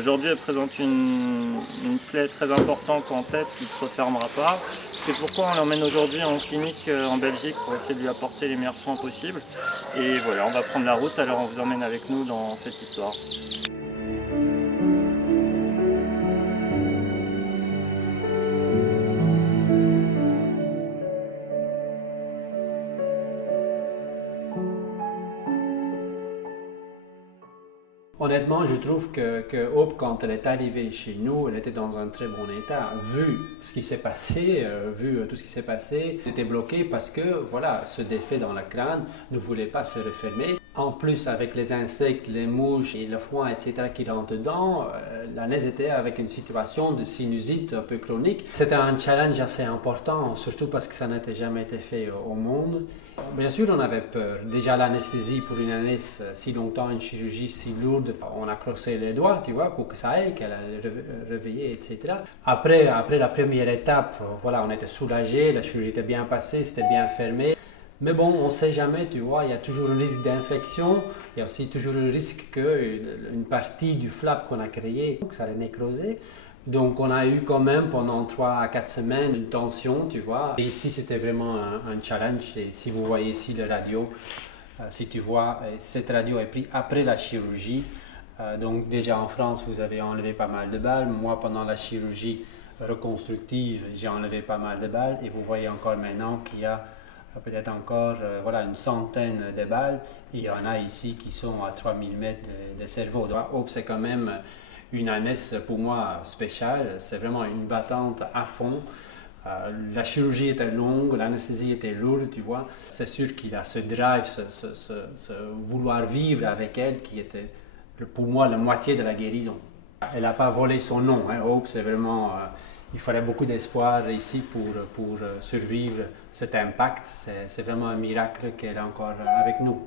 Aujourd'hui, elle présente une plaie très importante en tête qui ne se refermera pas. C'est pourquoi on l'emmène aujourd'hui en clinique en Belgique pour essayer de lui apporter les meilleurs soins possibles. Et voilà, on va prendre la route, alors on vous emmène avec nous dans cette histoire. Honnêtement, je trouve que Hope, quand elle est arrivée chez nous, elle était dans un très bon état. Vu ce qui s'est passé, vu tout ce qui s'est passé, elle était bloquée parce que voilà, ce défait dans le crâne ne voulait pas se refermer. En plus, avec les insectes, les mouches et le foin, etc. qui rentrent dedans, la naise était avec une situation de sinusite un peu chronique. C'était un challenge assez important, surtout parce que ça n'était jamais été fait au monde. Bien sûr, on avait peur. Déjà, l'anesthésie pour une ânesse si longtemps, une chirurgie si lourde, on a crossé les doigts, tu vois, pour que ça aille, qu'elle allait réveiller, etc. Après la première étape, voilà, on était soulagés, la chirurgie était bien passée, c'était bien fermé. Mais bon, on ne sait jamais, tu vois, il y a toujours un risque d'infection, il y a aussi toujours le risque qu'une partie du flap qu'on a créé, que ça allait nécroser. Donc on a eu quand même pendant 3 à 4 semaines une tension, tu vois. Et ici c'était vraiment un challenge. Et si vous voyez ici la radio, si tu vois, cette radio est prise après la chirurgie. Donc déjà en France, vous avez enlevé pas mal de balles. Moi, pendant la chirurgie reconstructive, j'ai enlevé pas mal de balles. Et vous voyez encore maintenant qu'il y a peut-être encore voilà, une centaine de balles. Et il y en a ici qui sont à 3000 mètres de cerveau. Donc Hope, c'est quand même une ânesse pour moi spéciale, c'est vraiment une battante à fond. La chirurgie était longue, l'anesthésie était lourde, tu vois. C'est sûr qu'il a ce drive, ce vouloir vivre avec elle qui était pour moi la moitié de la guérison. Elle n'a pas volé son nom, hein. Hope, c'est vraiment, il fallait beaucoup d'espoir ici pour survivre cet impact. C'est vraiment un miracle qu'elle est encore avec nous.